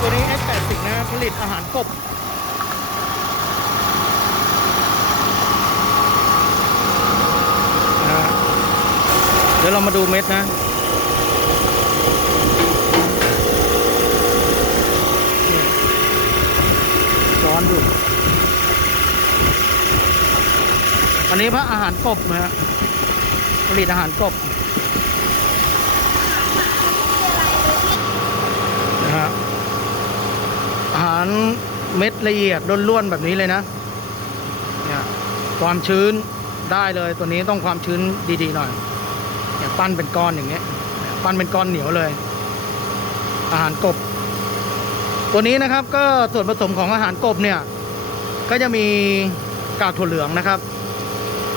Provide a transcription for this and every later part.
ตัวนี้ S80 นะผลิตอาหารกบนะเดี๋ยวเรามาดูเม็ดนะ ร้อนอยู่ อันนี้พระอาหารกบนะฮะผลิตอาหารกบนะฮะาหารเม็ดละเอียดล้วนๆแบบนี้เลยนะเนี่ยความชื้นได้เลยตัวนี้ต้องความชื้นดีๆหน่อยเนี่ยปั้นเป็นก้อนอย่างเงี้ยเนี่ยปั้นเป็นก้อนเหนียวเลย อาหารกบ ตัวนี้นะครับก็ส่วนผสมของอาหารกบเนี่ย ก็จะมีกากถั่วเหลืองนะครับ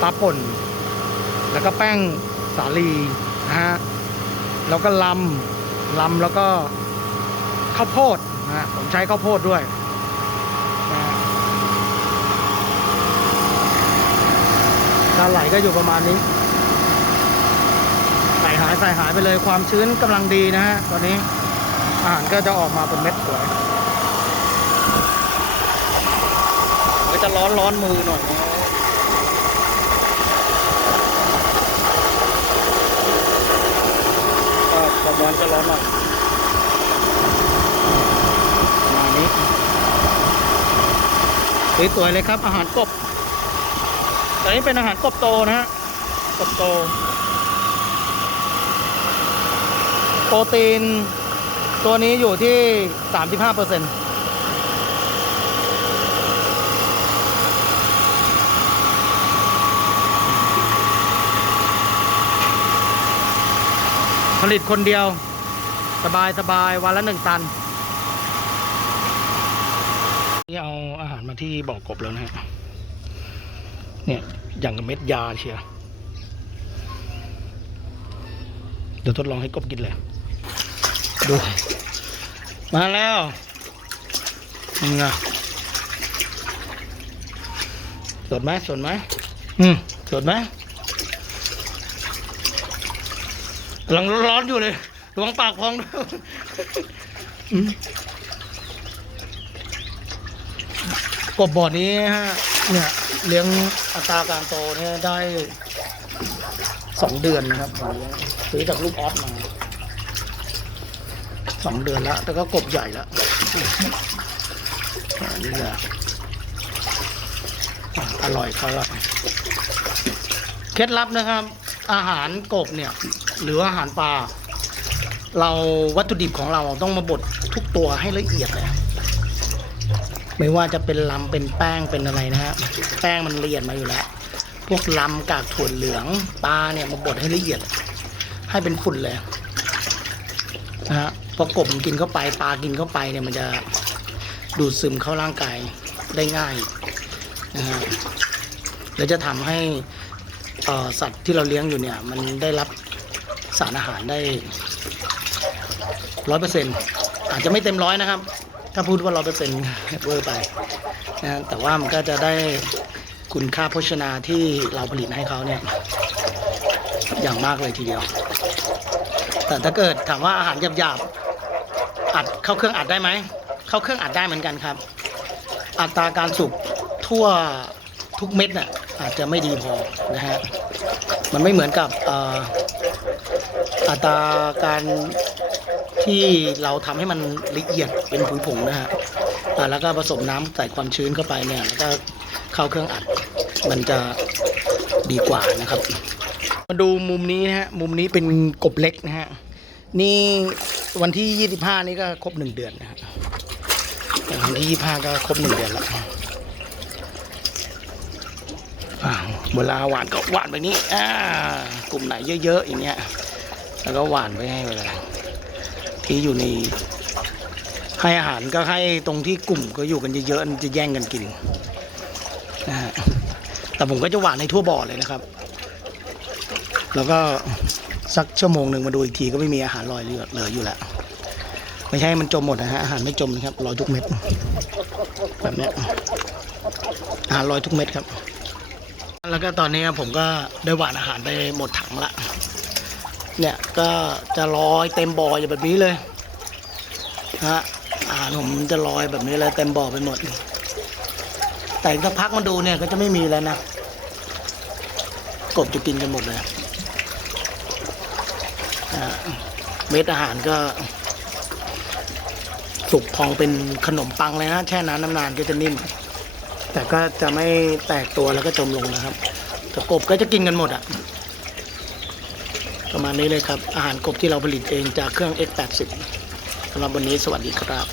ปลาป่น แล้วก็แป้งสาลีนะฮะแล้วก็ลำลำแล้วก็ข้าวโพด นะผมใช้ข้าวโพดด้วยนะการไหลก็อยู่ประมาณนี้ใส่หายใส่หายไปเลยความชื้นกำลังดีนะฮะตอนนี้อาหารก็จะออกมาเป็นเม็ดสวยก็จะร้อนร้อนมือหน่อยนะก็ความร้อนจะร้อนหน่อยประมาณนี้ สวยๆเลยครับ อาหารกบแต่นี้เป็นอาหารกบโตนะฮะกบโต โปรตีน ตัวนี้อยู่ที่ 35เปอร์เซ็นต์ผลิตคนเดียว สบายสบายวันละหนึ่งตัน นี่เอาอาหารมาที่บ่อกบแล้วนะฮะ เนี่ยอย่างกับเม็ดยาเชียวเดี๋ยวทดลองให้กบกินเลย ดู มาแล้วนี่ไงสดไหมสดไหมอืมสดไหมกำลังร้อนอยู่เลยระวังปากพองด้วยอืมก บบ่อนี้ฮะเนี่ยเลี้ยงอัตราการโตเนี่ยได้สองเดือนนะครับผมซื้อจากลูกออสมาสองเดือนแล้วแต่ก็กบใหญ่แล้วอันนี้แหละอะอร่อยเขาละเคล็ดลับนะครับ อาหารกบเนี่ย หรืออาหารปลาเราวัตถุดิบของเราต้องมาบดทุกตัวให้ละเอียดเลย ไม่ว่าจะเป็นลำเป็นแป้งเป็นอะไรนะฮะแป้งมันละเอียดมาอยู่แล้ว พวกลำกากถั่วเหลืองปลาเนี่ยมาบดให้ละเอียด ให้เป็นฝุ่นเลยนะฮะพอกบมันกินเข้าไปปลากินเข้าไปเนี่ยมันจะดูดซึมเข้าร่างกายได้ง่ายนะฮะแล้วจะทำให้สัตว์ที่เราเลี้ยงอยู่เนี่ย มันได้รับสารอาหารได้ร้อยเปอร์เซ็นต์อาจจะไม่เต็มร้อยนะครับ ถ้าพูดว่าร้อยเปอร์เซ็นเวอร์ไปนะแต่ว่ามันก็จะได้คุณค่าโภชนาที่เราผลิตให้เขาเนี่ย อย่างมากเลยทีเดียว แต่ถ้าเกิดถามว่าอาหารหยาบๆอัดเข้าเครื่องอัดได้ไหมเข้าเครื่องอัดได้เหมือนกันครับ อัตราการสุกทั่วทุกเม็ดน่ะอาจจะไม่ดีพอนะฮะมันไม่เหมือนกับอัตราการ ที่เราทำให้มันละเอียดเป็นผุยผงนะฮะแล้วก็ผสมน้ำใส่ความชื้นเข้าไปเนี่ยแล้วก็เข้าเครื่องอัด มันจะดีกว่านะครับ มาดูมุมนี้นะฮะมุมนี้เป็นกบเล็กนะฮะนี่วันที่ 25 นี่ก็ครบหนึ่งเดือนนะฮะวันที่ 25 ก็ครบหนึ่งเดือนแล้วเวลาหวานก็หวานแบบนี้อ่ากลุ่มไหนเยอะๆอย่างเงี้ย แล้วก็หวานไปให้ไปเลย ที่อยู่ในให้อาหารก็ให้ตรงที่กลุ่มก็อยู่กันเยอะๆมันจะแย่งกันกินนะฮะแต่ผมก็จะหวานในทั่วบ่อเลยนะครับ แล้วก็สักชั่วโมงหนึ่งมาดูอีกทีก็ไม่มีอาหารลอยเหลือเหลืออยู่แล้วไม่ใช่มันจมหมดนะฮะอาหารไม่จมนะครับลอยทุกเม็ดแบบนี้อาหารลอยทุกเม็ดครับ แล้วก็ตอนนี้ผมก็ได้หวานอาหารไปหมดถังละ เนี่ยก็จะลอยเต็มบ่ออยู่แบบนี้เลยนะฮะอาหารผมจะลอยแบบนี้เลยเต็มบ่อไปหมด แต่สักพักมาดูเนี่ยก็จะไม่มีแล้วนะกบจะกินกันหมดเลยเม็ดอาหารก็ สุกพองเป็นขนมปังเลยนะแช่น้ำน้ำนานก็จะนิ่ม แต่ก็จะไม่แตกตัวแล้วก็จมลงนะครับแต่กบก็จะกินกันหมดอะ ประมาณนี้เลยครับ อาหารกบที่เราผลิตเองจากเครื่อง X80 สำหรับวันนี้สวัสดีครับ